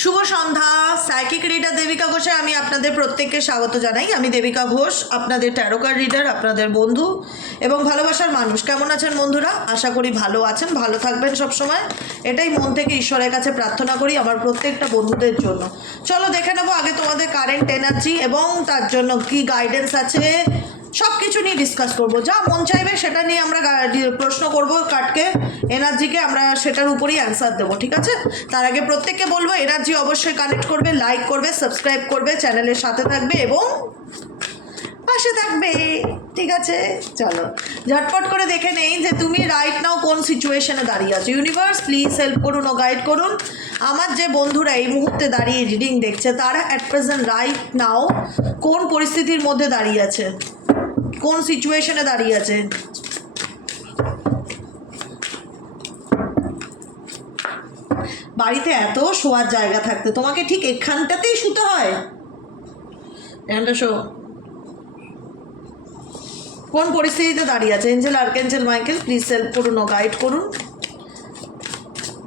শুভ সন্ধ্যা। Psychic reader Devika ঘোষে আমি আপনাদের প্রত্যেককে স্বাগত জানাই। আমি দেবিকা ঘোষ, আপনাদের ট্যারো কার্ড রিডার, আপনাদের বন্ধু এবং ভালোবাসার মানুষ। কেমন আছেন বন্ধুরা? আশা করি ভালো আছেন, ভালো থাকবেন সবসময়, এটাই মন থেকে ঈশ্বরের কাছে প্রার্থনা করি আমার প্রত্যেকটা বন্ধুদের জন্য। চলো দেখে নেবো আগে তোমাদের কারেন্ট এনার্জি এবং তার জন্য কি গাইডেন্স আছে, সব কিছু নিয়ে ডিসকাস করবো। যা মন চাইবে সেটা নিয়ে আমরা প্রশ্ন করবো কার্ডকে, এনার্জিকে আমরা সেটার উপরেই অ্যান্সার দেবো, ঠিক আছে? তার আগে প্রত্যেককে বলবো এনার্জি অবশ্যই কানেক্ট করবে, লাইক করবে, সাবস্ক্রাইব করবে, চ্যানেলের সাথে থাকবে এবং পাশে থাকবে, ঠিক আছে? চলো ঝটপট করে দেখে নেই যে তুমি রাইট নাও কোন সিচুয়েশনে দাঁড়িয়ে আছো। ইউনিভার্স প্লিজ হেল্প করুন ও গাইড করুন আমার যে বন্ধুরা এই মুহূর্তে দাঁড়িয়ে রিডিং দেখছে, তারা অ্যাট প্রেজেন্ট রাইট নাও কোন পরিস্থিতির মধ্যে দাঁড়িয়ে আছে, কোন সিচুয়েশনে দাঁড়িয়ে আছে। বাড়িতে এত শোয়ার জায়গা থাকতে তোমাকে ঠিক এখানটাতেই শুতে হয়? এখানটা শো। কোন পরিস্থিতিতে দাঁড়িয়ে আছে? Angel, archangel Michael please help করুন ও গাইড করুন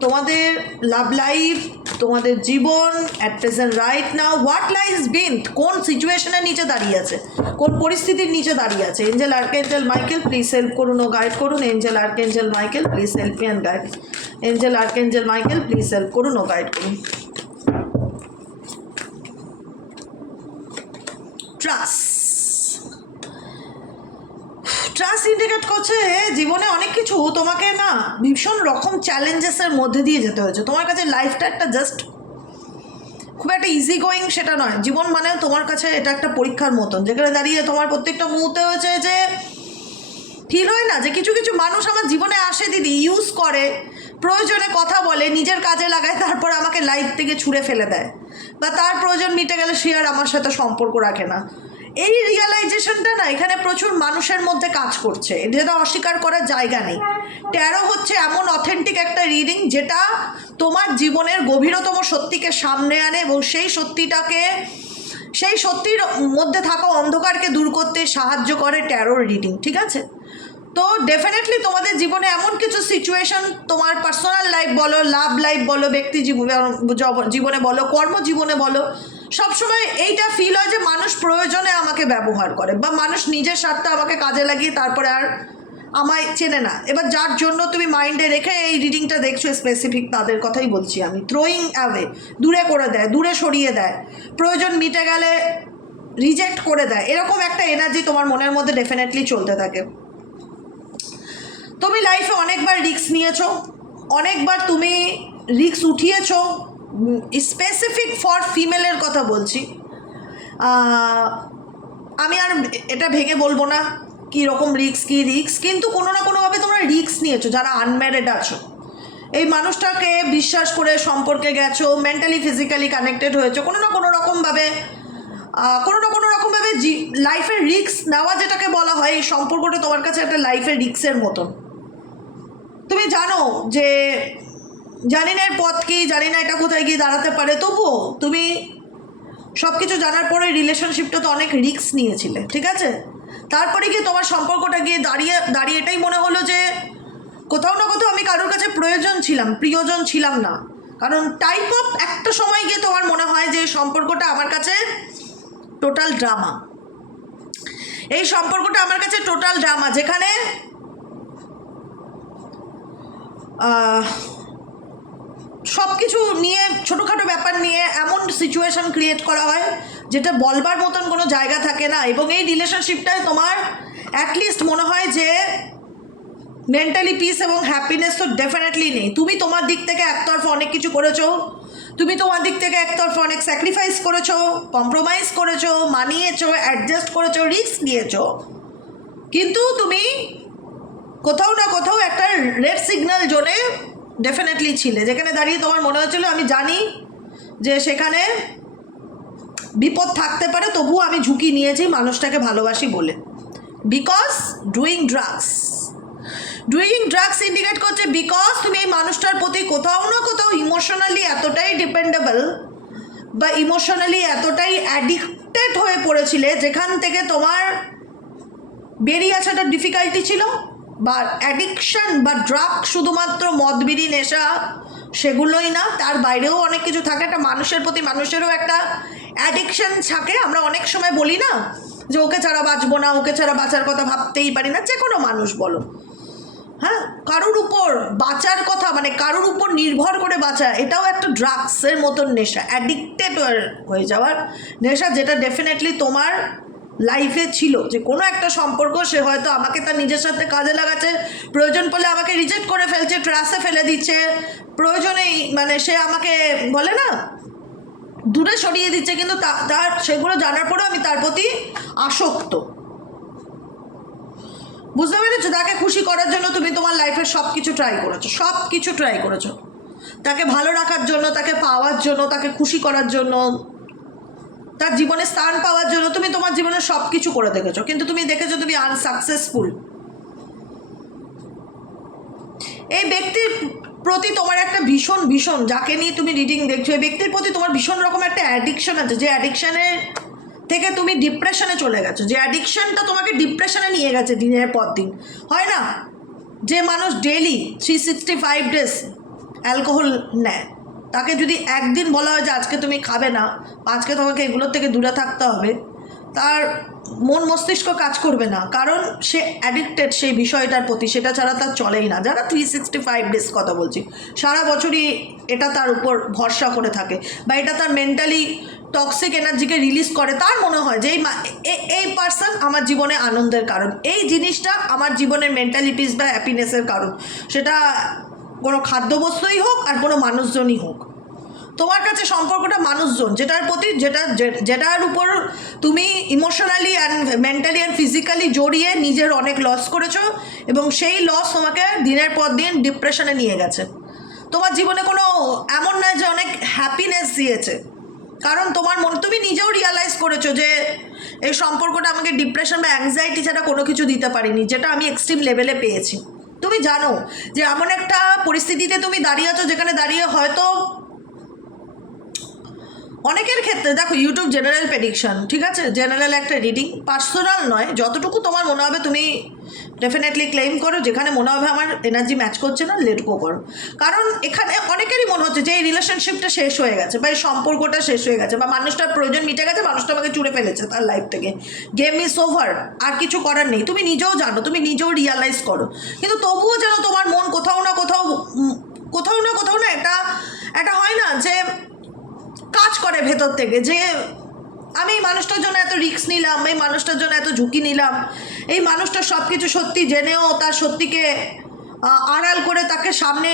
তোমাদের লাভ লাইফ, তোমাদের জীবন at present right now what lies been, কোন সিচুয়েশনের নিচে দাঁড়িয়ে আছে, কোন পরিস্থিতির নিচে দাঁড়িয়ে আছে। Angel, archangel Michael please help করুন ও গাইড করুন। Angel, archangel Michael please help me and guide. Angel, archangel Michael please help করুন ও গাইড করুন। ট্রাস্ট ইন্ডিকেট করছে জীবনে অনেক কিছু তোমাকে না ভীষণ রকম চ্যালেঞ্জেসের মধ্যে দিয়ে যেতে হয়েছে। তোমার কাছে লাইফটা একটা জাস্ট খুব একটা ইজি গোয়িং সেটা নয়। জীবন মানে তোমার কাছে এটা একটা পরীক্ষার মতন, যেখানে দাঁড়িয়ে তোমার প্রত্যেকটা মুহূর্তে হয়েছে যে ফিল হয় না যে কিছু কিছু মানুষ আমার জীবনে আসে দিদি, ইউজ করে, প্রয়োজনে কথা বলে, নিজের কাজে লাগায়, তারপর আমাকে লাইফ থেকে ছুঁড়ে ফেলে দেয়, বা তার প্রয়োজন মিটে গেলে সে আর আমার সাথে সম্পর্ক রাখে না। এই রিয়েলাইজেশনটা না এখানে প্রচুর মানুষের মধ্যে কাজ করছে, যেটা অস্বীকার করার জায়গা নেই। ট্যারো হচ্ছে এমন অথেন্টিক একটা রিডিং যেটা তোমার জীবনের গভীরতম সত্যিকে সামনে আনে এবং সেই সত্যির মধ্যে থাকা অন্ধকারকে দূর করতে সাহায্য করে ট্যারো রিডিং, ঠিক আছে? তো ডেফিনেটলি তোমাদের জীবনে এমন কিছু সিচুয়েশন, তোমার পার্সোনাল লাইফ বলো, লাভ লাইফ বলো, ব্যক্তি জীবনে বলো, কর্মজীবনে বলো, সবসময় এইটা ফিল হয় যে মানুষ প্রয়োজনে আমাকে ব্যবহার করে, বা মানুষ নিজের স্বার্থে আমাকে কাজে লাগিয়ে তারপরে আর আমায় চেনে না। এবার যার জন্য তুমি মাইন্ডে রেখে এই রিডিংটা দেখছো স্পেসিফিক তাদের কথাই বলছি আমি। থ্রোয়িং অ্যাওয়ে, দূরে করে দেয়, দূরে সরিয়ে দেয়, প্রয়োজন মিটে গেলে রিজেক্ট করে দেয়, এরকম একটা এনার্জি তোমার মনের মধ্যে ডেফিনেটলি চলতে থাকে। তুমি লাইফে অনেকবার রিস্ক নিয়েছো, অনেকবার তুমি রিস্ক উঠিয়েছো। স্পেসিফিক ফর ফিমেলের কথা বলছি, আমি আর এটা ভেঙে বলবো না কী রকম রিস্ক, কিন্তু কোনো না কোনোভাবে তোমরা রিস্ক নিয়েছো। যারা আনম্যারিড আছো, এই মানুষটাকে বিশ্বাস করে সম্পর্কে গেছো, মেন্টালি ফিজিক্যালি কানেক্টেড হয়েছো, কোনো না কোনো রকমভাবে লাইফের রিস্ক নেওয়া যেটাকে বলা হয়, এই সম্পর্কটা তোমার কাছে একটা লাইফের রিস্কের মতন। তুমি জানো যে জানি না এর পথ কি, জানি না এটা কোথায় গিয়ে দাঁড়াতে পারে, তবুও তুমি সব কিছু জানার পরে রিলেশনশিপটা তো অনেক রিস্ক নিয়েছিলে, ঠিক আছে? তারপরে গিয়ে তোমার সম্পর্কটা গিয়ে দাঁড়িয়ে এটাই মনে হলো যে কোথাও না কোথাও আমি কারোর কাছে প্রিয়জন ছিলাম না। কারণ টাইপ অফ একটা সময় গিয়ে তোমার মনে হয় যে সম্পর্কটা আমার কাছে টোটাল ড্রামা, এই সম্পর্কটা আমার কাছে টোটাল ড্রামা, যেখানে সব কিছু নিয়ে, ছোটোখাটো ব্যাপার নিয়ে এমন সিচুয়েশন ক্রিয়েট করা হয় যেটা বলবার মতন কোনো জায়গা থাকে না। এবং এই রিলেশনশিপটায় তোমার অ্যাটলিস্ট মনে হয় যে মেন্টালি পিস এবং হ্যাপিনেস তো ডেফিনেটলি নেই। তুমি তোমার দিক থেকে একতরফা অনেক কিছু করেছো, তুমি তোমার দিক থেকে একতরফা অনেক স্যাক্রিফাইস করেছো, কম্প্রোমাইজ করেছো, মানিয়েছো, অ্যাডজাস্ট করেছো, রিস্ক নিয়েছো, কিন্তু তুমি কোথাও না কোথাও একটা রেড সিগন্যাল জোনে ডেফিনেটলি ছিলে, যেখানে দাঁড়িয়ে তোমার মনে হচ্ছিল আমি জানি যে সেখানে বিপদ থাকতে পারে, তবুও আমি ঝুঁকি নিয়েছি মানুষটাকে ভালোবাসি বলে। বিকজ ডুইং ড্রাগস ইন্ডিকেট করছে বিকজ তুমি এই মানুষটার প্রতি কোথাও না কোথাও ইমোশনালি এতটাই ডিপেন্ডেবল বা ইমোশনালি এতটাই অ্যাডিক্টেড হয়ে পড়েছিলে, যেখান থেকে তোমার বেরিয়ে আসাটা ডিফিকাল্টি ছিল। বা অ্যাডিকশন বা ড্রাগ, শুধুমাত্র মদ বিড়ি নেশা সেগুলোই না, তার বাইরেও অনেক কিছু থাকে। একটা মানুষের প্রতি মানুষেরও একটা অ্যাডিকশন থাকে। আমরা অনেক সময় বলি না যে ওকে ছাড়া বাঁচবো না, ওকে ছাড়া বাঁচার কথা ভাবতেই পারি না, যে কোনো মানুষ বলো, হ্যাঁ, কারোর উপর বাঁচার কথা মানে কারোর উপর নির্ভর করে বাঁচা, এটাও একটা ড্রাগসের মতন নেশা, অ্যাডিক্টেড হয়ে যাওয়ার নেশা, যেটা ডেফিনেটলি তোমার লাইফে ছিল। যে কোনো একটা সম্পর্ক, সে হয়তো আমাকে তার নিজের সাথে কাজে লাগাচ্ছে, প্রয়োজন পড়লে আমাকে রিজেক্ট করে ফেলছে, ট্রাসে ফেলে দিচ্ছে, প্রয়োজনেই মানে সে আমাকে বলে না দূরে সরিয়ে দিচ্ছে, কিন্তু তার সেগুলো জানার পরেও আমি তার প্রতি আসক্ত। বুঝতে পেরেছো? তাকে খুশি করার জন্য তুমি তোমার লাইফের সব কিছু ট্রাই করেছো, সব কিছু ট্রাই করেছো, তাকে ভালো রাখার জন্য, তাকে পাওয়ার জন্য, তাকে খুশি করার জন্য, তার জীবনে স্থান পাওয়ার জন্য তুমি তোমার জীবনে সব কিছু করে দেখেছো, কিন্তু তুমি দেখেছো তুমি আনসাকসেসফুল। এই ব্যক্তির প্রতি তোমার একটা ভীষণ ভীষণ, যাকে নিয়ে তুমি রিডিং দেখছো, এই ব্যক্তির প্রতি তোমার ভীষণ রকম একটা অ্যাডিকশন আছে, যে অ্যাডিকশানের থেকে তুমি ডিপ্রেশনে চলে গেছো, যে অ্যাডিকশানটা তোমাকে ডিপ্রেশনে নিয়ে গেছে দিনের পর দিন। হয় না যে মানুষ ডেইলি 365 ডেজ অ্যালকোহল নেয়, তাকে যদি একদিন বলা হয় যে আজকে তুমি খাবে না, আজকে তোমাকে এগুলোর থেকে দূরে থাকতে হবে, তার মন মস্তিষ্ক কাজ করবে না, কারণ সে অ্যাডিক্টেড সেই বিষয়টার প্রতি, সেটা ছাড়া তার চলেই না। যারা 365 ডেজ কথা বলছি, সারা বছরই এটা তার উপর ভরসা করে থাকে, বা এটা তার মেন্টালি টক্সিক এনার্জিকে রিলিজ করে, তার মনে হয় যে এই পার্সন আমার জীবনে আনন্দের কারণ, এই জিনিসটা আমার জীবনের মেন্টালি পিস বা হ্যাপিনেসের কারণ, সেটা কোনো খাদ্যবস্তুই হোক আর কোনো মানুষজনই হোক। তোমার কাছে সম্পর্কটা মানুষজন, যেটার প্রতি যেটার উপর তুমি emotionally and mentally and physically জড়িয়ে নিজের অনেক লস করেছো, এবং সেই লস তোমাকে দিনের পর দিন ডিপ্রেশনে নিয়ে গেছে। তোমার জীবনে কোনো এমন নয় যে অনেক হ্যাপিনেস দিয়েছে, কারণ তোমার মন, তুমি নিজেও রিয়ালাইজ করেছো যে এই সম্পর্কটা আমাকে ডিপ্রেশন বা অ্যাংজাইটি ছাড়া কোনো কিছু দিতে পারিনি, যেটা আমি এক্সট্রিম লেভেলে পেয়েছি। তুমি জানো যে এমন একটা পরিস্থিতিতে তুমি দাঁড়িয়ে আছো, যেখানে দাঁড়িয়ে হয়তো অনেকের ক্ষেত্রে, দেখো ইউটিউব জেনারেল প্রেডিকশন, ঠিক আছে, জেনারেল একটা রিডিং, পার্সোনাল নয়, যতটুকু তোমার মনে হবে তুমি ডেফিনেটলি ক্লেম করো, যেখানে মনে হবে আমার এনার্জি ম্যাচ করছে না, লেট গো করো। কারণ এখানে অনেকেরই মনে হচ্ছে যে এই রিলেশনশিপটা শেষ হয়ে গেছে, বা এই সম্পর্কটা শেষ হয়ে গেছে, বা মানুষটার প্রয়োজন মিটে গেছে, মানুষটা আমাকে চুড়ে ফেলেছে তার লাইফ থেকে, গেম ইজ ওভার, আর কিছু করার নেই। তুমি নিজেও জানো, তুমি নিজেও রিয়ালাইজ করো, কিন্তু তবুও যেন তোমার মন কোথাও না কোথাও না এটা হয় না যে কাজ করে ভেতর থেকে, যে আমি এই মানুষটার জন্য এত রিস্ক নিলাম, এই মানুষটার জন্য এত ঝুঁকি নিলাম, এই মানুষটার সব কিছু সত্যি জেনেও তার সত্যিকে আড়াল করে তাকে সামনে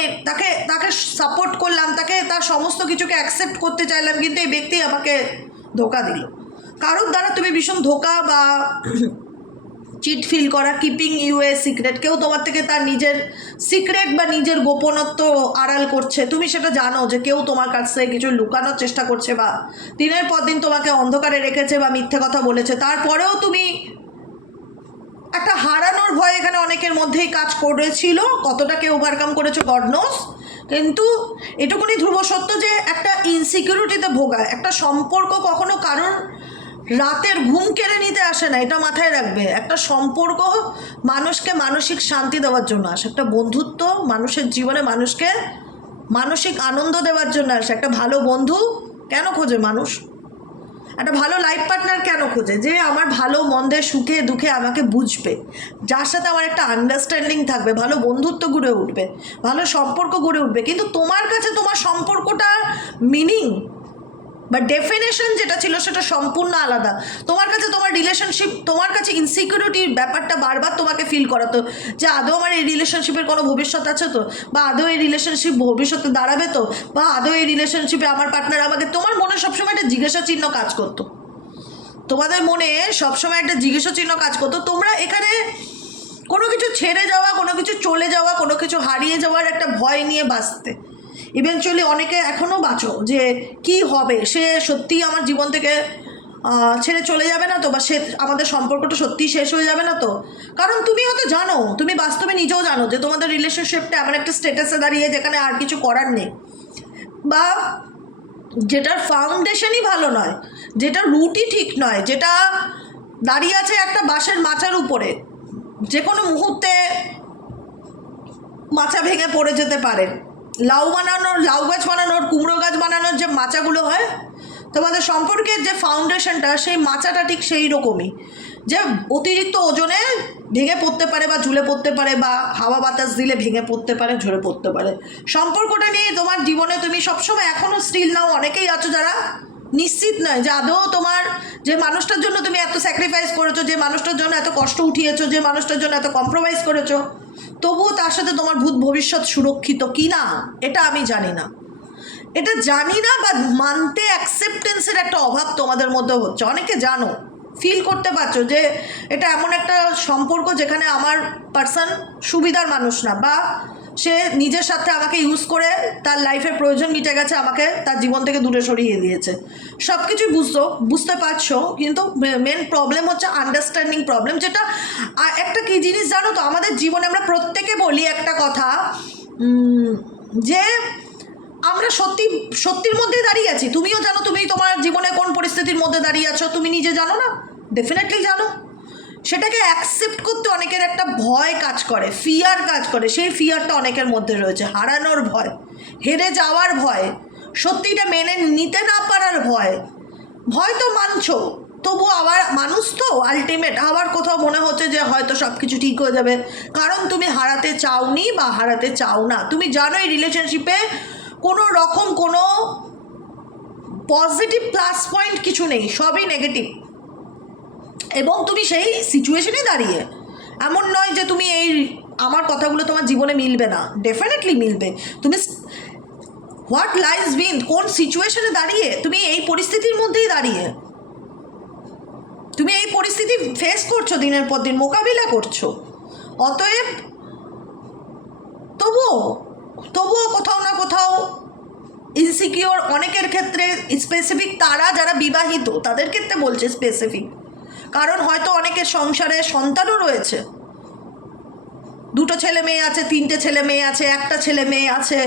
তাকে সাপোর্ট করলাম, তার সমস্ত কিছুকে অ্যাকসেপ্ট করতে চাইলাম, কিন্তু এই ব্যক্তি আমাকে ধোকা দিল। কারোর দ্বারা তুমি ভীষণ ধোকা বা চিট ফিল করা, কিপিং ইউ এ সিক্রেট, কেউ তোমার থেকে তার নিজের সিক্রেট বা নিজের গোপনত্ব আড়াল করছে, তুমি সেটা জানো যে কেউ তোমার কাছ থেকে কিছু লুকানোর চেষ্টা করছে, বা দিনের পর দিন তোমাকে অন্ধকারে রেখেছে বা মিথ্যে কথা বলেছে, তারপরেও তুমি একটা হারানোর ভয় এখানে অনেকের মধ্যেই কাজ করেছিল। কতটা কেউ ওভারকাম করেছো গড নোস, কিন্তু এটুকুনি ধ্রুব সত্য যে একটা ইনসিকিউরিটিতে ভোগায়, একটা সম্পর্ক কখনো কারোর রাতের ঘুম কেড়ে নিতে আসে না, এটা মাথায় রাখবে। একটা সম্পর্ক মানুষকে মানসিক শান্তি দেওয়ার জন্য আসে, একটা বন্ধুত্ব মানুষের জীবনে মানুষকে মানসিক আনন্দ দেওয়ার জন্য আসে। একটা ভালো বন্ধু কেন খোঁজে মানুষ? একটা ভালো লাইফ পার্টনার কেন খোঁজে? যে আমার ভালো মন্দে সুখে দুঃখে আমাকে বুঝবে, যার সাথে আমার একটা আন্ডারস্ট্যান্ডিং থাকবে, ভালো বন্ধুত্ব গড়ে উঠবে, ভালো সম্পর্ক গড়ে উঠবে। কিন্তু তোমার কাছে তোমার সম্পর্কটার মিনিং বা ডেফিনেশন যেটা ছিল সেটা সম্পূর্ণ আলাদা। তোমার কাছে তোমার রিলেশনশিপ, তোমার কাছে ইনসিকিউরিটির ব্যাপারটা বারবার তোমাকে ফিল করাতো যে আদৌ আমার এই রিলেশনশিপের কোনো ভবিষ্যৎ আছে তো, বা আদৌ এই রিলেশনশিপ ভবিষ্যতে দাঁড়াবে তো, বা আদৌ এই রিলেশনশিপে আমার পার্টনার আমাকে, তোমার মনে সবসময় একটা জিজ্ঞাসা চিহ্ন কাজ করতো, তোমাদের মনে সবসময় একটা জিজ্ঞাসা চিহ্ন কাজ করতো। তোমরা এখানে কোনো কিছু ছেড়ে যাওয়া, কোনো কিছু চলে যাওয়া, কোনো কিছু হারিয়ে যাওয়ার একটা ভয় নিয়ে বাঁচতে। ইভেনচুয়ালি অনেকে এখনও বাঁচো যে কি হবে, সে সত্যিই আমার জীবন থেকে ছেড়ে চলে যাবে না তো, বা সে আমাদের সম্পর্কটা সত্যিই শেষ হয়ে যাবে না তো। কারণ তুমি হয়তো জানো, তুমি বাস্তবে নিজেও জানো যে তোমাদের রিলেশনশিপটা এমন একটা স্ট্যাটাসে দাঁড়িয়ে যেখানে আর কিছু করার নেই, বা যেটার ফাউন্ডেশনই ভালো নয়, যেটা রুটই ঠিক নয়, যেটা দাঁড়িয়ে আছে একটা বাঁশের মাচার উপরে, যে কোনো মুহূর্তে মাচা ভেঙে পড়ে যেতে পারে। লাউ গাছ বানানোর, কুমড়ো গাছ বানানোর যে মাচাগুলো হয়, তোমাদের সম্পর্কের যে ফাউন্ডেশনটা, সেই মাচাটা ঠিক সেই রকমই, যে অতিরিক্ত ওজনে ভেঙে পড়তে পারে বা ঝুলে পড়তে পারে, বা হাওয়া বাতাস দিলে ভেঙে পড়তে পারে, ঝরে পড়তে পারে। সম্পর্কটা নিয়ে তোমার জীবনে তুমি সবসময় এখনও স্টিল নাও অনেকেই আছো যারা নিশ্চিত নয় যে আদৌ তোমার যে মানুষটার জন্য তুমি এত স্যাক্রিফাইস করেছো, যে মানুষটার জন্য এত কষ্ট উঠিয়েছো, যে মানুষটার জন্য এত কম্প্রোমাইজ করেছো, তবুও তার সাথে তোমার ভবিষ্যৎ সুরক্ষিত কি না এটা আমি জানি না। এটা জানি না, বা মানতে অ্যাকসেপ্টেন্সের একটা অভাব তোমাদের মধ্যে হচ্ছে। অনেকে জানো, ফিল করতে পারছো যে এটা এমন একটা সম্পর্ক যেখানে আমার পার্সন সুবিধার মানুষ না, বা সে নিজের সাথে আমাকে ইউজ করে তার লাইফের প্রয়োজন মিটে গেছে, আমাকে তার জীবন থেকে দূরে সরিয়ে দিয়েছে। সব কিছুই বুঝতে পারছো, কিন্তু মেন প্রবলেম হচ্ছে আন্ডারস্ট্যান্ডিং প্রবলেম। যেটা একটা কী জিনিস জানো তো, আমাদের জীবনে আমরা প্রত্যেকে বলি একটা কথা, যে আমরা সত্যির মধ্যেই দাঁড়িয়ে আছি। তুমিও জানো তুমি তোমার জীবনে কোন পরিস্থিতির মধ্যে দাঁড়িয়ে আছো, তুমি নিজে জানো না? ডেফিনেটলি জানো। সেটাকে অ্যাকসেপ্ট করতে অনেকের একটা ভয় কাজ করে, ফিয়ার কাজ করে। সেই ফিয়ারটা অনেকের মধ্যে রয়েছে, হারানোর ভয়, হেরে যাওয়ার ভয়, সত্যিটা মেনে নিতে না পারার ভয়। ভয় তো মানছো, তবু আবার মানুষ তো আলটিমেট, আবার কোথাও মনে হচ্ছে যে হয়তো সব কিছু ঠিক হয়ে যাবে, কারণ তুমি হারাতে চাওনি বা হারাতে চাও না। তুমি জানো এই রিলেশনশিপে কোনো রকম কোনো পজিটিভ প্লাস পয়েন্ট কিছু নেই, সবই নেগেটিভ। এবং তুমি সেই সিচুয়েশনে দাঁড়িয়ে, এমন নয় যে তুমি এই আমার কথাগুলো তোমার জীবনে মিলবে না, ডেফিনেটলি মিলবে। তুমি হোয়াট লাইজ উইথ, কোন সিচুয়েশনে দাঁড়িয়ে, তুমি এই পরিস্থিতির মধ্যেই দাঁড়িয়ে তুমি এই পরিস্থিতি ফেস করছো, দিনের পর দিন মোকাবিলা করছো। অতএব তবুও কোথাও না কোথাও ইনসিকিওর অনেকের ক্ষেত্রে, স্পেসিফিক তারা যারা বিবাহিত তাদের ক্ষেত্রে বলছে স্পেসিফিক, কারণ হয়তো অনেকের সংসারে সন্তানও রয়েছে, 2 ছেলে মেয়ে আছে, 3টে ছেলে মেয়ে আছে, 1টা ছেলে মেয়ে আছে।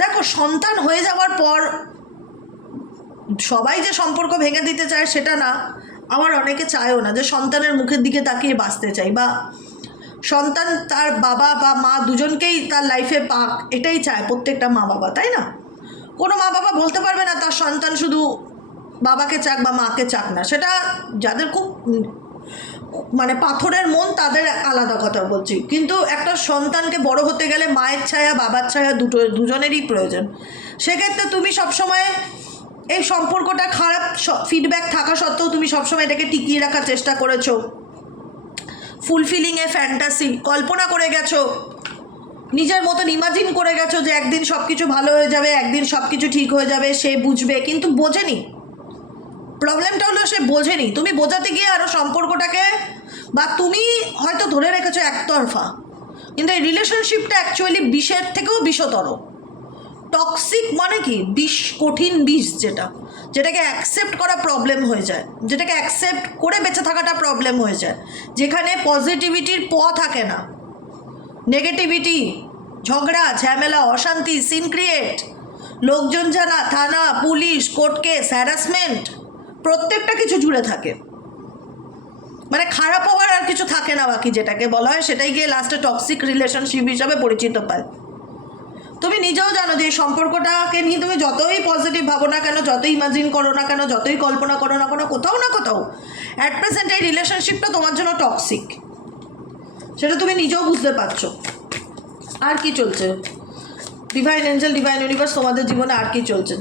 দেখো, সন্তান হয়ে যাওয়ার পর সবাই যে সম্পর্ক ভেঙে দিতে চায় সেটা না, আবার অনেকে চায়ও না যে সন্তানের মুখের দিকে তাকিয়ে বাঁচতে চাই, বা সন্তান তার বাবা বা মা দুজনকেই তার লাইফে পাক, এটাই চায় প্রত্যেকটা মা বাবা, তাই না? কোনো মা বাবা বলতে পারবে না তার সন্তান শুধু বাবাকে চাক বা মাকে চাক না। সেটা যাদের খুব মানে পাথরের মন তাদের আলাদা কথা বলছি, কিন্তু একটা সন্তানকে বড় হতে গেলে মায়ের ছায়া বাবার ছায়া দুজনেরই প্রয়োজন। সেক্ষেত্রে তুমি সবসময় এই সম্পর্কটা খারাপ ফিডব্যাক থাকা সত্ত্বেও তুমি সবসময় এটাকে টিকিয়ে রাখার চেষ্টা করেছো, ফুলফিলিংয়ে ফ্যান্টাসি কল্পনা করে গেছো, নিজের মতন ইমাজিন করে গেছো যে একদিন সব কিছু ভালো হয়ে যাবে, একদিন সব কিছু ঠিক হয়ে যাবে, সে বুঝবে, কিন্তু বোঝেনি। প্রবলেমটা হলো সে বোঝেনি। তুমি বোঝাতে গিয়ে আরও সম্পর্কটাকে, বা তুমি হয়তো ধরে রেখেছো একতরফা, কিন্তু এই রিলেশনশিপটা অ্যাকচুয়ালি বিষের থেকেও বিষতর। টক্সিক মানে কি, বিষ, কঠিন বিষ, যেটাকে অ্যাকসেপ্ট করা প্রবলেম হয়ে যায়, যেটাকে অ্যাকসেপ্ট করে বেঁচে থাকাটা প্রবলেম হয়ে যায়, যেখানে পজিটিভিটির থাকে না, নেগেটিভিটি, ঝগড়া ঝামেলা, অশান্তি, সিন ক্রিয়েট, লোকজন জানা, থানা, পুলিশ, কোর্ট কেস, হ্যারাসমেন্ট, প্রত্যেকটা কিছু জুড়ে থাকে। মানে খারাপ হওয়ার আর কিছু থাকে না বাকি, যেটাকে বলা হয় সেটাই গিয়ে লাস্টে টক্সিক রিলেশনশিপ হিসাবে পরিচিত পায়। তুমি নিজেও জানো যে এই সম্পর্কটাকে নিয়ে তুমি যতই পজিটিভ ভাবো না কেন, যতই ইমাজিন করো না কেন, যতই কল্পনা করো না কেন, কোথাও না কোথাও অ্যাট প্রেজেন্ট এই রিলেশনশিপটা তোমার জন্য টক্সিক, সেটা তুমি নিজেও বুঝতে পারছো। আর কি চলছে ডিভাইন এঞ্জেল, ডিভাইন ইউনিভার্স, তোমাদের জীবনে আর কি চলছে?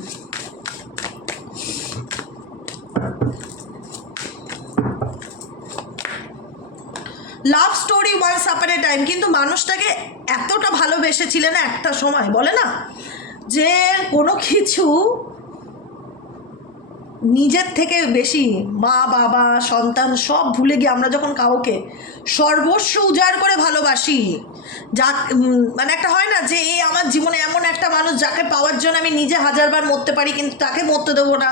লাভ স্টোরি ওয়ান্স আপন এ টাইম, কিন্তু মানুষটাকে এতটা ভালোবেসেছিলে না একটা সময়, বলে না যে কোনো কিছু নিজের থেকে বেশি, মা বাবা সন্তান সব ভুলে গিয়ে আমরা যখন কাউকে সর্বস্ব উজাড় করে ভালোবাসি, যা মানে একটা হয় না যে এই আমার জীবনে এমন একটা মানুষ যাকে পাওয়ার জন্য আমি নিজে 1000বার মরতে পারি, কিন্তু তাকে মরতে দেবো না,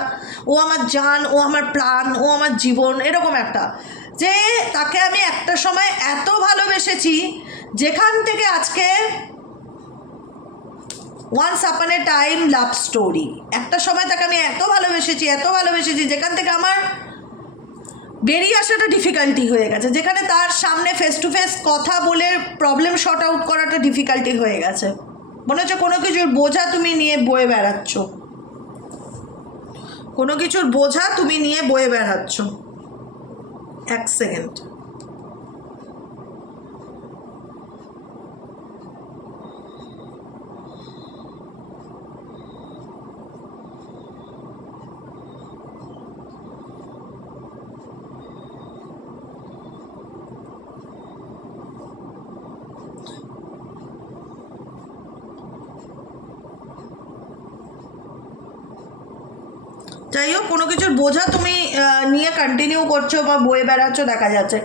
ও আমার জান, ও আমার প্রাণ, ও আমার জীবন, এরকম একটা, যে তাকে আমি একটা সময় এত ভালোবেসেছি যেখান থেকে আজকে ওয়ান্স আপন এ টাইম লাভ স্টোরি, একটা সময় তাকে আমি এত ভালোবেসেছি যেখান থেকে আমার বেরিয়ে আসাটা ডিফিকাল্টি হয়ে গেছে, যেখানে তার সামনে ফেস টু ফেস কথা বলে প্রবলেম শর্ট আউট করাটা ডিফিকাল্টি হয়ে গেছে। মনে হচ্ছে কোনো কিছুর বোঝা তুমি নিয়ে বয়ে বেড়াচ্ছ, কোনো কিছুর বোঝা তুমি নিয়ে বয়ে বেড়াচ্ছ। এক সেকেন্ড। যাই হোক, কোনো কিছুর বোঝা তুমি নিয়ে কন্টিনিউ করছো বা বয়ে বেড়াচ্ছ দেখা যাচ্ছে।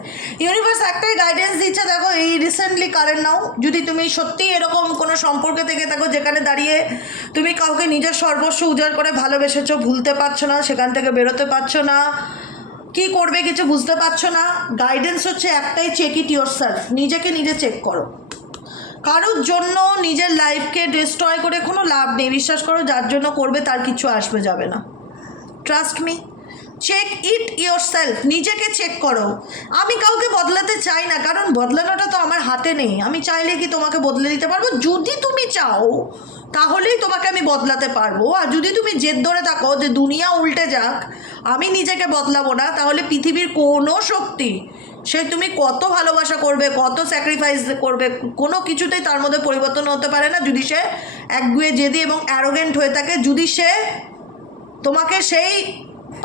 ইউনিভার্স একটাই গাইডেন্স দিচ্ছে, দেখো এই রিসেন্টলি কারেন্ট নাও, যদি তুমি সত্যি এরকম কোনো সম্পর্কে থেকে থাকো যেখানে দাঁড়িয়ে তুমি কাউকে নিজের সর্বস্ব উজাড় করে ভালোবেসেছো, ভুলতে পারছো না, সেখান থেকে বেরোতে পারছো না, কি করবে কিছু বুঝতে পারছো না, গাইডেন্স হচ্ছে একটাই, চেক ইট ইয়োর সেলফ। নিজেকে নিজে চেক করো। কারোর জন্য নিজের লাইফকে ডিস্ট্রয় করে কোনো লাভ নেই। বিশ্বাস করো, যার জন্য করবে তার কিছু আসবে যাবে না। Trust me, check it yourself. নিজেকে চেক করো। আমি কাউকে বদলাতে চাই না, কারণ বদলানোটা তো আমার হাতে নেই। আমি চাইলে কি তোমাকে বদলে দিতে পারবো? যদি তুমি চাও তাহলেই তোমাকে আমি বদলাতে পারবো। আর যদি তুমি জেদ ধরে থাকো যে দুনিয়া উল্টে যাক, আমি নিজেকে বদলাবো না, তাহলে পৃথিবীর কোনো শক্তি, সে তুমি কত ভালোবাসা করবে, কত স্যাক্রিফাইস করবে, কোনো কিছুতেই তার মধ্যে পরিবর্তন হতে পারে না যদি সে একগুয়ে জেদি এবং অ্যারোগেন্ট হয়ে থাকে। যদি সে তোমাকে সেই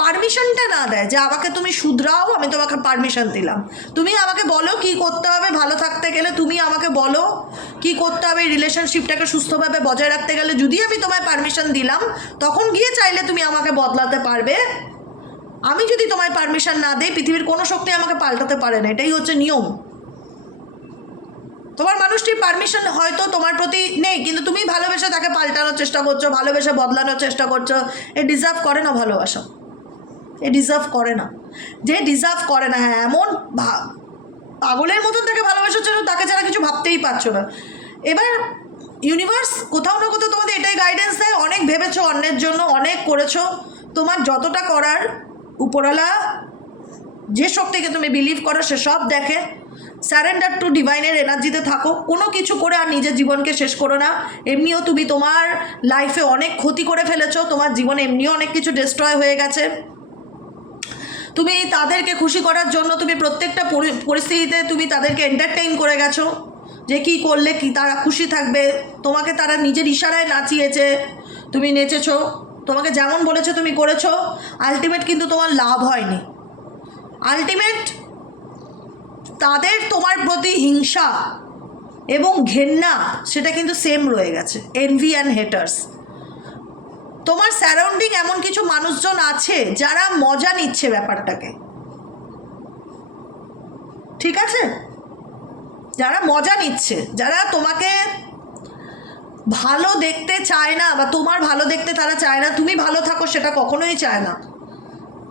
পারমিশনটা না দেয় যে আমাকে তুমি শুধরাও, আমি তোমাকে পারমিশন দিলাম, তুমি আমাকে বলো কি করতে হবে ভালো থাকতে গেলে, তুমি আমাকে বলো কি করতে হবে রিলেশনশিপটাকে সুস্থভাবে বজায় রাখতে গেলে, যদি আমি তোমায় পারমিশন দিলাম, তখন গিয়ে চাইলে তুমি আমাকে বদলাতে পারবে। আমি যদি তোমায় পারমিশন না দিই, পৃথিবীর কোনো শক্তি আমাকে পাল্টাতে পারে না। এটাই হচ্ছে নিয়ম। তোমার মানুষটির পারমিশন হয়তো তোমার প্রতি নেই, কিন্তু তুমি ভালোবেসে তাকে পাল্টানোর চেষ্টা করছো, ভালোবেসে বদলানোর চেষ্টা করছো। এ ডিজার্ভ করে না ভালোবাসা, এ ডিজার্ভ করে না। যে ডিজার্ভ করে না, হ্যাঁ, এমন পাগলের মতন তাকে ভালোবাসার তাকে ছাড়া কিছু ভাবতেই পারছো না। এবার ইউনিভার্স কোথাও না কোথাও তোমাদের এটাই গাইডেন্স দেয়, অনেক ভেবেছো অন্যের জন্য, অনেক করেছো, তোমার যতটা করার উপরওয়ালা যে শক্তিকে তুমি বিলিভ করো সে সব দেখে। স্যারেন্ডার টু ডিভাইনের এনার্জিতে থাকো, কোনো কিছু করে আর নিজের জীবনকে শেষ করো না। এমনিও তুমি তোমার লাইফে অনেক ক্ষতি করে ফেলেছো, তোমার জীবনে এমনিও অনেক কিছু ডিস্ট্রয় হয়ে গেছে। তুমি তাদেরকে খুশি করার জন্য তুমি প্রত্যেকটা পরিস্থিতিতে তুমি তাদেরকে এন্টারটেইন করে গেছো, যে কি করলে কি তারা খুশি থাকবে। তোমাকে তারা নিজের ইশারায় নাচিয়েছে, তুমি নেচেছো, তোমাকে যেমন বলেছো তুমি করেছো। আলটিমেট কিন্তু তোমার লাভ হয়নি। আলটিমেট তাদের তোমার প্রতি হিংসা এবং ঘেন্না সেটা কিন্তু সেম রয়ে গেছে। Envy and haters. তোমার সারাউন্ডিং এমন কিছু মানুষজন আছে যারা মজা নিচ্ছে ব্যাপারটাকে, ঠিক আছে? যারা মজা নিচ্ছে, যারা তোমাকে ভালো দেখতে চায় না, বা তোমার ভালো দেখতে তারা চায় না, তুমি ভালো থাকো সেটা কখনোই চায় না।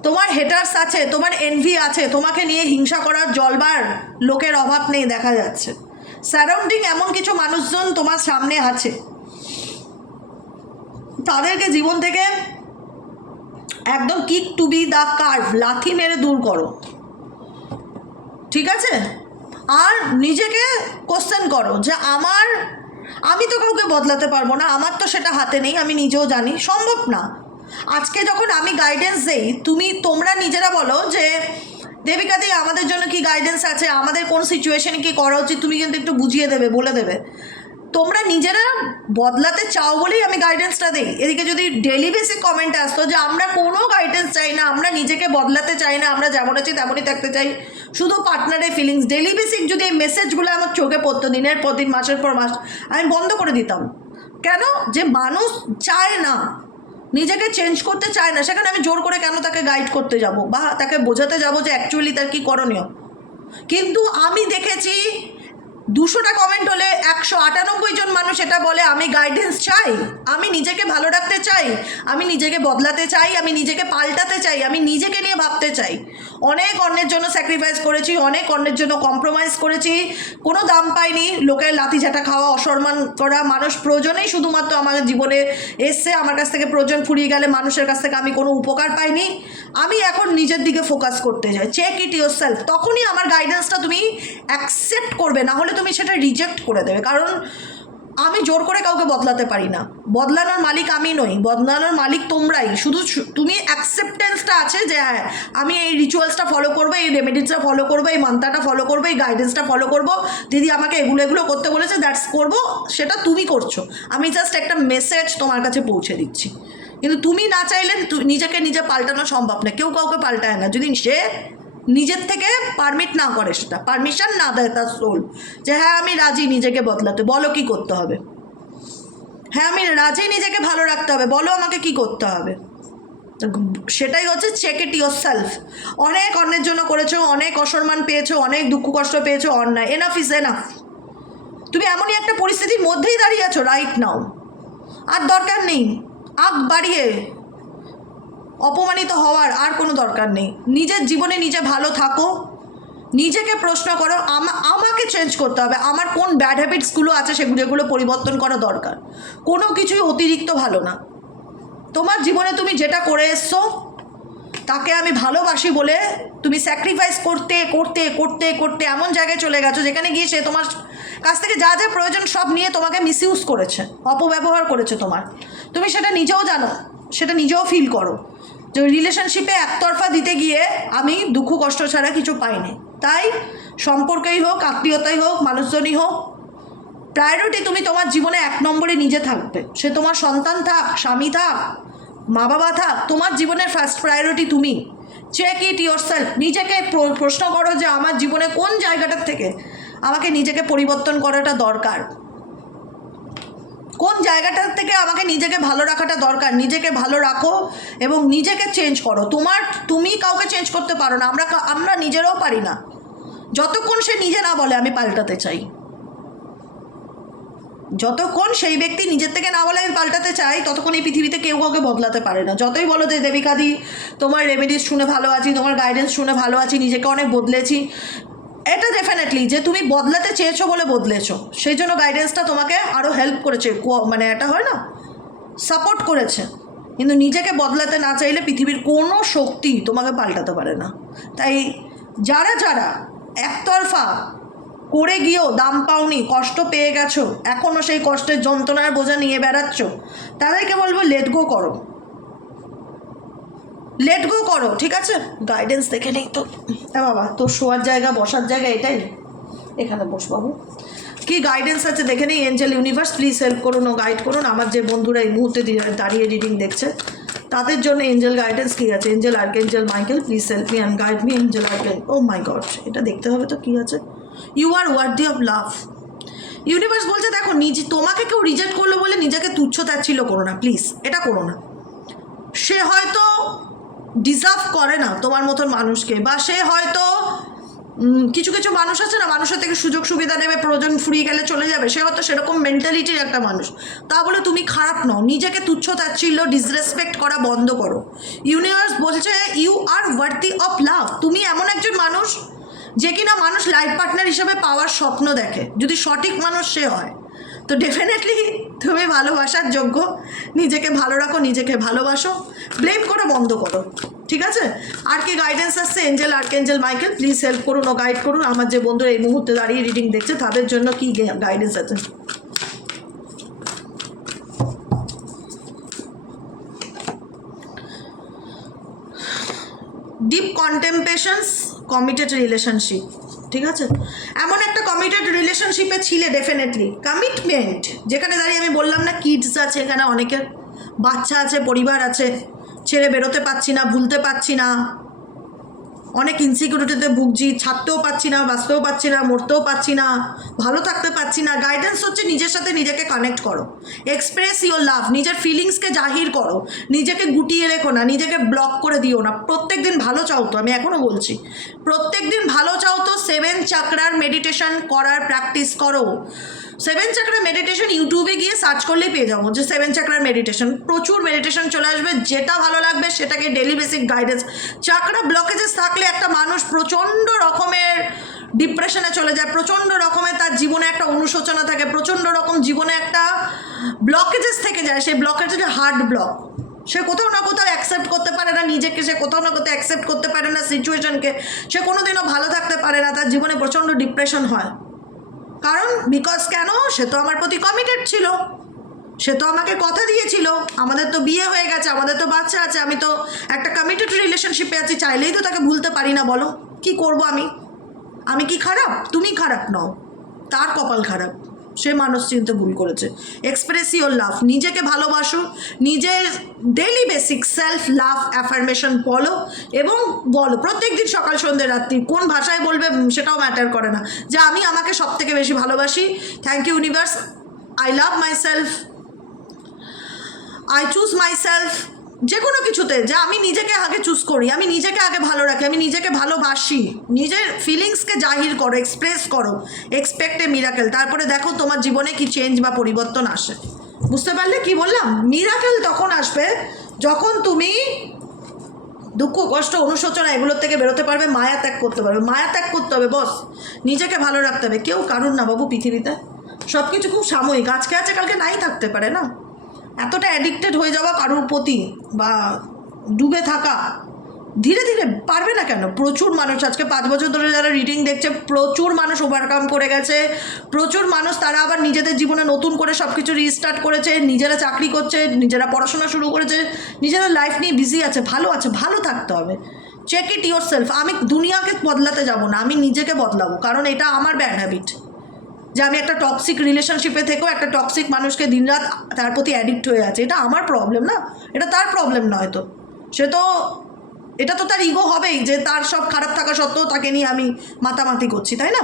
তোমার হেটার্স আছে, তোমার এনভি আছে, তোমাকে নিয়ে হিংসা করার জলবার লোকের অভাব নেই দেখা যাচ্ছে। সারাউন্ডিং এমন কিছু মানুষজন তোমার সামনে আছে, তাদেরকে জীবন থেকে একদম kick to be the curb, লাথি মেরে দূর করো, ঠিক আছে? আর নিজেকে কোশ্চেন করো যে আমি তো কাউকে বদলাতে পারবো না, আমার তো সেটা হাতে নেই, আমি নিজেও জানি সম্ভব না। আজকে যখন আমি গাইডেন্স দেই, তোমরা নিজেরা বলো যে দেবিকাদি আমাদের জন্য কি গাইডেন্স আছে, আমাদের কোন সিচুয়েশনে কি করা উচিত, তুমি কিন্তু একটু বুঝিয়ে দেবে, বলে দেবে। তোমরা নিজেরা বদলাতে চাও বলেই আমি গাইডেন্সটা দিই। এদিকে যদি ডেলি বেসিক কমেন্ট আসতো যে আমরা কোনো গাইডেন্স চাই না, আমরা নিজেকে বদলাতে চাই না, আমরা যেমন আছি তেমনই থাকতে চাই, শুধু পার্টনারের ফিলিংস, ডেলি বেসিক যদি এই মেসেজগুলো আমার চোখে পড়তো দিনের পর দিন, মাসের পর মাস, আমি বন্ধ করে দিতাম। কেন? যে মানুষ চায় না, নিজেকে চেঞ্জ করতে চায় না, সেখানে আমি জোর করে কেন তাকে গাইড করতে যাব বা তাকে বোঝাতে যাব যে অ্যাকচুয়ালি তার কী করণীয়। কিন্তু আমি দেখেছি 200টা কমেন্ট হলে 198 জন মানুষ এটা বলে আমি গাইডেন্স চাই, আমি নিজেকে ভালো রাখতে চাই, আমি নিজেকে বদলাতে চাই, আমি নিজেকে পাল্টাতে চাই, আমি নিজেকে নিয়ে ভাবতে চাই। অনেক অন্যের জন্য স্যাক্রিফাইস করেছি, অনেক অন্যের জন্য কম্প্রোমাইজ করেছি, কোনো দাম পাইনি। লোকের লাথিঝাঁটা খাওয়া, অসম্মান করা, মানুষ প্রয়োজনেই শুধুমাত্র আমার জীবনে এসছে, আমার কাছ থেকে প্রয়োজন ফুরিয়ে গেলে মানুষের কাছ থেকে আমি কোনো উপকার পাইনি। আমি এখন নিজের দিকে ফোকাস করতে যাই। Check it yourself. তখনই আমার গাইডেন্সটা তুমি অ্যাকসেপ্ট করবে, না হলে তুমি সেটা রিজেক্ট করে দেবে। কারণ আমি জোর করে কাউকে বদলাতে পারি না, বদলানোর মালিক আমি নই, বদলানোর মালিক তোমরাই। শুধু তুমি অ্যাকসেপ্টেন্সটা আছে যে হ্যাঁ আমি এই রিচুয়ালসটা ফলো করবো, এই রেমেডিসটা ফলো করবো, এই মন্ত্রটা ফলো করবো, এই গাইডেন্সটা ফলো করবো, দিদি আমাকে এগুলো এগুলো করতে বলেছে, দ্যাটস করবো, সেটা তুমি করছো। আমি জাস্ট একটা মেসেজ তোমার কাছে পৌঁছে দিচ্ছি। কিন্তু তুমি না চাইলে নিজেকে নিজে পাল্টানো সম্ভব না, কেউ কাউকে পাল্টায় না যদি সে নিজের থেকে পারমিট না করে, সেটা পারমিশন না দেয় তার সোল যে হ্যাঁ আমি রাজি নিজেকে বদলাতে, বলো কি করতে হবে। হ্যাঁ আমি রাজি নিজেকে ভালো রাখতে হবে, বলো আমাকে কি করতে হবে। সেটাই হচ্ছে চেক ইট ইয়োর সেলফ। অনেক অন্যের জন্য করেছো, অনেক অসম্মান পেয়েছো, অনেক দুঃখ কষ্ট পেয়েছো, অন্যায়, এনাফ ইজ এনাফ। তুমি এমনই একটা পরিস্থিতির মধ্যেই দাঁড়িয়ে আছো রাইট নাও, আর দরকার নেই আগ বাড়িয়ে অপমানিত হওয়ার, আর কোনো দরকার নেই। নিজের জীবনে নিজে ভালো থাকো, নিজেকে প্রশ্ন করো আমাকে চেঞ্জ করতে হবে, আমার কোন ব্যাড হ্যাবিটসগুলো আছে সেগুলো পরিবর্তন করা দরকার। কোনো কিছুই অতিরিক্ত ভালো না। তোমার জীবনে তুমি যেটা করে এসছো তাকে আমি ভালোবাসি বলে তুমি স্যাক্রিফাইস করতে করতে করতে করতে এমন জায়গায় চলে গেছো যেখানে গিয়ে সে তোমার কাছ থেকে যা যা প্রয়োজন সব নিয়ে তোমাকে মিসইউজ করেছে, অপব্যবহার করেছে তোমার। তুমি সেটা নিজেও জানো, সেটা নিজেও ফিল করো যে রিলেশনশিপে একতরফা দিতে গিয়ে আমি দুঃখ কষ্ট ছাড়া কিছু পাইনি। তাই সম্পর্কেই হোক, আত্মীয়তাই হোক, মানুষজনই হোক, প্রায়োরিটি তুমি তোমার জীবনে 1 নম্বরে নিজে থাকবে। সে তোমার সন্তান থাক, স্বামী থাক, মা বাবা থাক, তোমার জীবনের ফার্স্ট প্রায়োরিটি তুমি। Check it yourself. নিজেকে প্রশ্ন করো যে আমার জীবনে কোন জায়গাটার থেকে আমাকে নিজেকে পরিবর্তন করাটা দরকার, কোন জায়গাটার থেকে আমাকে নিজেকে ভালো রাখাটা দরকার। নিজেকে ভালো রাখো এবং নিজেকে চেঞ্জ করো। তুমি কাউকে চেঞ্জ করতে পারো না, আমরা নিজেরাও পারি না, যতক্ষণ সে নিজে না বলে আমি পাল্টাতে চাই। যতক্ষণ সেই ব্যক্তি নিজের থেকে না বলে আমি পাল্টাতে চাই, ততক্ষণ এই পৃথিবীতে কেউ কাউকে বদলাতে পারে না। যতই বলো যে দেবিকাদি তোমার রেমেডিস শুনে ভালো আছি, তোমার গাইডেন্স শুনে ভালো আছি, নিজেকে অনেক বদলেছি, এটা ডেফিনেটলি যে তুমি বদলাতে চেয়েছো বলে বদলেছো, সেই জন্য গাইডেন্সটা তোমাকে আরও হেল্প করেছে, মানে এটা হয় না, সাপোর্ট করেছে। কিন্তু নিজেকে বদলাতে না চাইলে পৃথিবীর কোনো শক্তি তোমাকে পাল্টাতে পারে না। তাই যারা যারা একতরফা করে গিয়েও দাম পাওনি, কষ্ট পেয়ে গেছো, এখনও সেই কষ্টের যন্ত্রণার বোঝা নিয়ে বেড়াচ্ছ, তাদেরকে বলবো লেট গো করো, লেট গো করো, ঠিক আছে। গাইডেন্স দেখে নেই তো, হ্যাঁ বাবা তোর শোয়ার জায়গা বসার জায়গা এটাই, এখানে বস বাবু। কি গাইডেন্স আছে দেখে নেই। এঞ্জেল ইউনিভার্স প্লিজ হেল্প করুন ও গাইড করুন আমার যে বন্ধুরা এই মুহূর্তে দাঁড়িয়ে রিডিং দেখছে, তাদের জন্য এঞ্জেল গাইডেন্স কী আছে। Angel archangel Michael please help me and guide me. Angel archangel, oh my god, এটা দেখতে হবে তো কী আছে। You are worthy of love. Universe বলছে দেখো, তোমাকে কেউ রিজেক্ট করলো বলে নিজেকে তুচ্ছ তাচ্ছিল্য করো না, প্লিজ এটা করো না। সে হয়তো ডিজার্ভ করে না তোমার মতন মানুষকে, বা সে হয়তো কিছু কিছু মানুষ আছে না, মানুষের থেকে সুযোগ সুবিধা নেবে, প্রয়োজন ফুরিয়ে গেলে চলে যাবে, সে হয়তো সেরকম মেন্টালিটির একটা মানুষ। তা বলে তুমি খারাপ নও। নিজেকে তুচ্ছ তাচ্ছিল্য ডিসরেসপেক্ট করা বন্ধ করো। ইউনিভার্স বলছে you are worthy of love. তুমি এমন একজন মানুষ যে কিনা মানুষ লাইফ পার্টনার হিসেবে পাওয়ার স্বপ্ন দেখে, যদি সঠিক মানুষ সে হয় তো ডেফিনেটলি তুমি ভালোবাসার যোগ্য। নিজেকে ভালো রাখো, নিজেকে ভালোবাসো, ব্লেম করা বন্ধ করো, ঠিক আছে। আর কি গাইডেন্স আসছে Angel archangel Michael please help করুন ও গাইড করুন আমার যে বন্ধুরা এই মুহূর্তে দাঁড়িয়ে রিডিং দেখছে, তাদের জন্য কি গাইডেন্স আছে। ডিপ কন্টেম্পলেশনস, কমিটেড রিলেশনশিপ, ঠিক আছে। এমন একটা কমিটেড রিলেশনশিপে ছিলে ডেফিনেটলি, কমিটমেন্ট, যেখানে দাঁড়িয়ে আমি বললাম না কিডস আছে, এখানে অনেকের বাচ্চা আছে, পরিবার আছে, ছেড়ে বেরোতে পারছি না, ভুলতে পারছি না, অনেক ইনসিকিউরিটিতে ভুগছি, ছাড়তেও পারছি না, বাঁচতেও পারছি না, মরতেও পারছি না, ভালো থাকতে পারছি না। গাইডেন্স হচ্ছে নিজের সাথে নিজেকে কানেক্ট করো, এক্সপ্রেস ইওর লাভ, নিজের ফিলিংসকে জাহির করো, নিজেকে গুটিয়ে রেখো না, নিজেকে ব্লক করে দিও না। প্রত্যেক দিন ভালো চাও তো, আমি এখনও বলছি প্রত্যেক দিন ভালো চাও তো 7 চাকরার মেডিটেশন করার প্র্যাকটিস করো। 7 চাকরা মেডিটেশন ইউটিউবে গিয়ে সার্চ করলেই পেয়ে যাবো যে 7 চাকরার মেডিটেশন, প্রচুর মেডিটেশন চলে আসবে, যেটা ভালো লাগবে সেটাকে ডেলি বেসিক গাইডেন্স। চাকরা ব্লকেজেস থাকলে একটা মানুষ প্রচণ্ড রকমের ডিপ্রেশনে চলে যায়, প্রচণ্ড রকমের তার জীবনে একটা অনুশোচনা থাকে, প্রচণ্ড রকম জীবনে একটা ব্লকেজেস থেকে যায়। সেই ব্লকেজ হচ্ছে হার্ট ব্লক। সে কোথাও না কোথাও অ্যাকসেপ্ট করতে পারে না নিজেকে, সে কোথাও না কোথাও অ্যাকসেপ্ট করতে পারে না সিচুয়েশনকে, সে কোনোদিনও ভালো থাকতে পারে না, তার জীবনে প্রচণ্ড ডিপ্রেশন হয়। কারণ বিকজ কেন, সে তো আমার প্রতি কমিটেড ছিল, সে তো আমাকে কথা দিয়েছিল, আমাদের তো বিয়ে হয়ে গেছে, আমাদের তো বাচ্চা আছে, আমি তো একটা কমিটেড রিলেশনশিপে আছি, চাইলেই তো তাকে ভুলতে পারি না। বলো কি করব আমি কি খারাপ? তুমি খারাপ নও, তার কপাল খারাপ, সে মানুষ চিনতে ভুল করেছে। এক্সপ্রেস ইওর লাভ, নিজেকে ভালোবাসো, নিজের daily basic self love affirmation বলো এবং বলো প্রত্যেক দিন সকাল সন্ধ্যে রাত্রি। কোন ভাষায় বলবে সেটাও ম্যাটার করে না, যে আমি আমাকে সব থেকে বেশি ভালোবাসি, thank you universe, I love myself, I choose myself. যে কোনো কিছুতে যে আমি নিজেকে আগে চুজ করি, আমি নিজেকে আগে ভালো রাখি, আমি নিজেকে ভালোবাসি, নিজের ফিলিংসকে জাহির করো, এক্সপ্রেস করো, এক্সপেক্ট এ মিরাকেল। তারপরে দেখো তোমার জীবনে কি চেঞ্জ বা পরিবর্তন আসে। বুঝতে পারলে কি বললাম? মিরাকেল তখন আসবে যখন তুমি দুঃখ কষ্ট অনুশোচনা এগুলোর থেকে বেরোতে পারবে, মায়া ত্যাগ করতে পারবে। মায়া ত্যাগ করতে হবে বস, নিজেকে ভালো রাখতে হবে। কেউ কারুর না বাবু পৃথিবীতে, সব কিছু খুব সাময়িক, আজকে আছে কালকে নাই থাকতে পারে না। এতটা অ্যাডিক্টেড হয়ে যাওয়া কারোর প্রতি বা ডুবে থাকা ধীরে ধীরে পারবে না কেন? প্রচুর মানুষ আজকে 5 বছর ধরে যারা রিডিং দেখছে, প্রচুর মানুষ ওভারকাম করে গেছে, প্রচুর মানুষ তারা আবার নিজেদের জীবনে নতুন করে সব কিছু রিস্টার্ট করেছে, নিজেরা চাকরি করছে, নিজেরা পড়াশোনা শুরু করেছে, নিজেদের লাইফ নিয়ে বিজি আছে, ভালো থাকতে হবে। Check it yourself. আমি দুনিয়াকে বদলাতে যাব না, আমি নিজেকে বদলাবো, কারণ এটা আমার ব্যাড হ্যাবিট যে আমি একটা টক্সিক রিলেশনশিপে থেকেও একটা টক্সিক মানুষকে দিনরাত তার প্রতি অ্যাডিক্ট হয়ে আছে। এটা আমার প্রবলেম না, এটা তার প্রবলেম নয়। তো সে তো, এটা তো তার ইগো হবেই যে তার সব খারাপ থাকা সত্ত্বেও তাকে নিয়ে আমি মাতামাতি করছি, তাই না?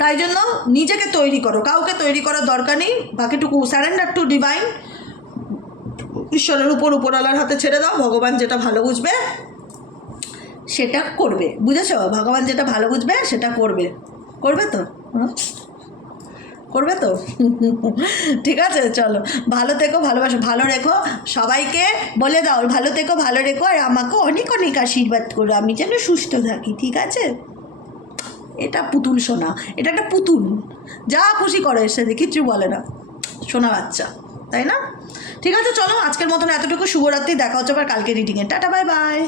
তাই জন্য নিজেকে তৈরি করো, কাউকে তৈরি করার দরকার নেই। বাকিটুকু স্যারেন্ডার টু ডিভাইন, ঈশ্বরের উপরওয়ালার হাতে ছেড়ে দাও। ভগবান যেটা ভালো বুঝবে সেটা করবে, বুঝেছ? ভগবান যেটা ভালো বুঝবে সেটা করবে তো করবে তো ঠিক আছে, চলো ভালো থেকো, ভালোবাসো, ভালো রেখো, সবাইকে বলে দাও ভালো থেকো, ভালো রেখো, আর আমাকে অনেক অনেক আশীর্বাদ করো, আমি যেন সুস্থ থাকি, ঠিক আছে? এটা পুতুল সোনা, এটা একটা পুতুল, যা খুশি করে এর সাথে, কিচ্ছু বলে না, সোনা বাচ্চা, তাই না? ঠিক আছে, চলো আজকের মতন এতটুকু। শুভরাত্রি, দেখা হচ্ছে আবার কালকে রিডিংয়ে। Tata, bye bye.